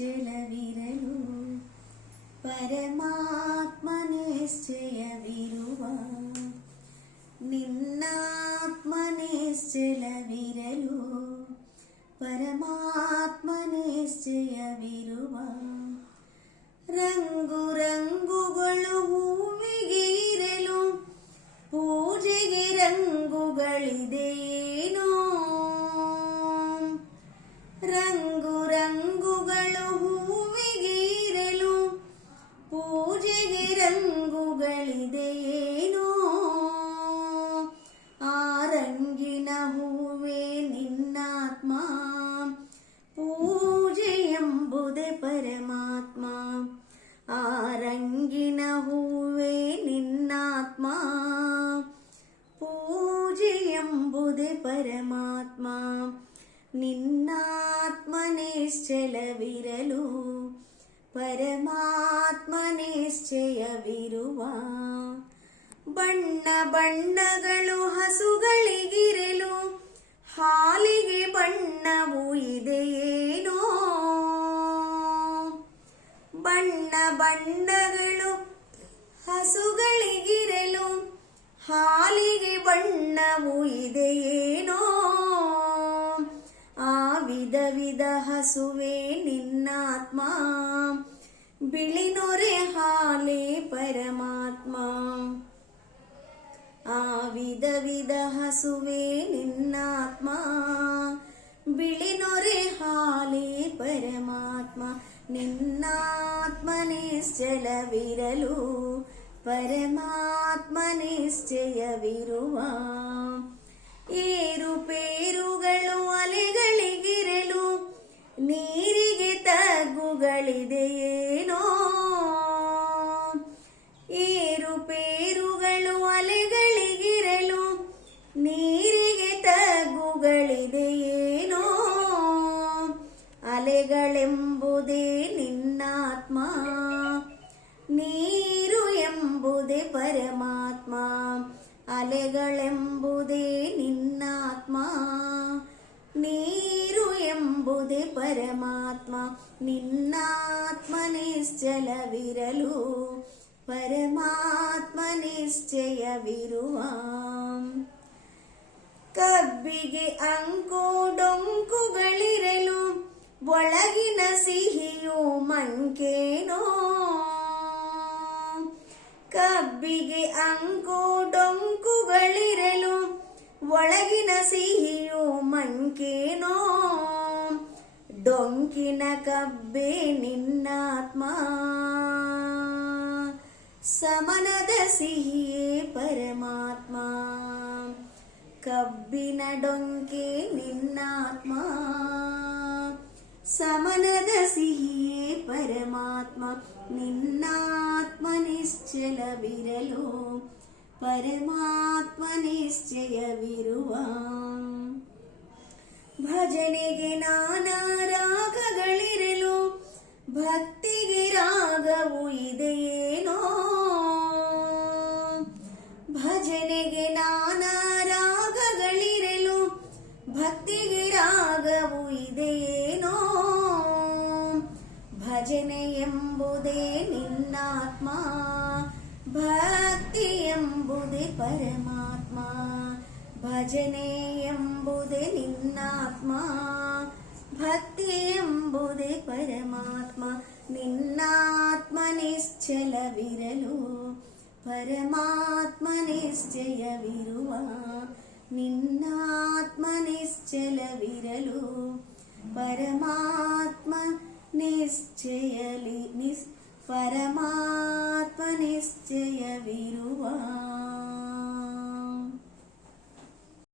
ನಿಶ್ಚಲವಿರಲು ಪರಮಾತ್ಮ ನಿಶ್ಚಯವಿರುವ ನಿನ್ನಾತ್ಮ ನಿಶ್ಚಲವಿರಲು ಪರಮಾತ್ಮ ನಿಶ್ಚಯವಿರುವ ರಂಗು ರಂಗುಗಳು ಹೂವಿಗೆ ಇರಲು ಪೂಜೆಗೆ ರಂಗುಗಳಿದೇನೋ ರಂಗು ರಂಗುಗಳು ಹೂವಿಗೆ ಇರಲು ಪೂಜೆಗೆ ರಂಗುಗಳಿದೇನೋ ಆ ರಂಗಿನ ಹೂವೇ ನಿನ್ನಾತ್ಮ ಪೂಜೆ ಎಂಬುದೇ ಪರಮಾತ್ಮ ಆ ರಂಗಿನ ಹೂವೇ ನಿನ್ನಾತ್ಮ ಪೂಜೆ ಎಂಬುದೇ ಪರಮಾತ್ಮ ನಿನ್ನಾತ್ಮ ನಿಶ್ಚಲವಿರಲು ಪರಮಾತ್ಮ ನಿಶ್ಚಯವಿರುವ ಬಣ್ಣ ಬಣ್ಣಗಳು ಹಸುಗಳಿಗಿರಲು ಹಾಲಿಗೆ ಬಣ್ಣವು ಇದೆಯೇನೋ ಬಣ್ಣ ಬಣ್ಣಗಳು ಹಸುಗಳಿಗಿರಲು ಹಾಲಿಗೆ ಬಣ್ಣವು ಇದೆಯೇನೋ ಆ ವಿಧ ವಿಧ ಹಸುವೆ ನಿನ್ನಾತ್ಮ ಬಿಳಿ ನೊರೆ ಹಾಲೇ ಪರಮಾತ್ಮ ಆ ವಿಧ ವಿಧ ಹಸುವೆ ನಿನ್ನಾತ್ಮ ಬಿಳಿ ನೊರೆ ಹಾಲೇ ಪರಮಾತ್ಮ ನಿನ್ನಾತ್ಮ ನಿಶ್ಚಲವಿರಲು ಪರಮಾತ್ಮ ನಿಶ್ಚಯವಿರುವ ಏರುಪೇರುಗಳು ಅಲೆಗಳಿಗಿರಲು ನೀರಿಗೆ ತಗ್ಗುಗಳಿದೆಯೇನೋ ಏರುಪೇರುಗಳು ಅಲೆಗಳಿಗಿರಲು ನೀರಿಗೆ ತಗ್ಗುಗಳಿದೆಯೇನೋ ಅಲೆಗಳೆಂಬುದೇ ನಿನ್ನಾತ್ಮ ನೀರು ಎಂಬುದೇ ಪರಮಾತ್ಮ ಅಲೆಗಳೆಂಬುದೇ ನಿನ್ನಾತ್ಮ ನೀರು ಎಂಬುದೇ ಪರಮಾತ್ಮ ನಿನ್ನಾತ್ಮ ನಿಶ್ಚಲವಿರಲು ಪರಮಾತ್ಮ ನಿಶ್ಚಯವಿರುವ ಕಬ್ಬಿಗೆ ಅಂಕು ಡೊಂಕುಗಳಿರಲು ಒಳಗಿನ ಸಿಹಿಯು ಮಂಕೇನೋ ಕಬ್ಬಿಗೆ ಅಂಕು ಡೊಂಕುಗಳಿರಲು ಒಳಗಿನ ಸಿಹಿಯು ಮಂಕೇನೋ ಡೊಂಕಿನ ಕಬ್ಬೆ ನಿನ್ನಾತ್ಮ ಸಮನದ ಸಿಹಿಯೇ ಪರಮಾತ್ಮ ಕಬ್ಬಿನ ಡೊಂಕೆ ನಿನ್ನಾತ್ಮ ಸಮನದ ಸಿಹಿಯೇ ಪರಮಾತ್ಮ ನಿನ್ನಾತ್ಮ ನಿಶ್ಚಲವಿರಲು ಪರಮಾತ್ಮ ನಿಶ್ಚಯವಿರುವ ಭಜನೆಗೆ ನಾನಾ ರಾಗಗಳಿರಲು ಭಕ್ತಿಗೆ ರಾಗವು ಇದೆಯೇನೋ ಭಜನೆಗೆ ನಾನಾ ರಾಗಗಳಿರಲು ಭಕ್ತಿಗೆ ರಾಗವು ಇದೆಯೇನೋ ಭಜನೆ ಎಂಬುದೇ ನಿನ್ನಾತ್ಮ ಭಕ್ತಿ ಎಂಬುದೇ ಪರಮಾತ್ಮ ಭಜನೆ ಎಂಬುದೇ ನಿನ್ನಾತ್ಮ ಭಕ್ತಿ ಎಂಬುದೇ ಪರಮಾತ್ಮ ನಿನ್ನಾತ್ಮ ನಿಶ್ಚಲವಿರಲು ಪರಮಾತ್ಮ ನಿಶ್ಚಯವಿರುವ ನಿನ್ನಾತ್ಮ ನಿಶ್ಚಲವಿರಲು ಪರಮಾತ್ಮ ನಿಶ್ಚಯಲಿ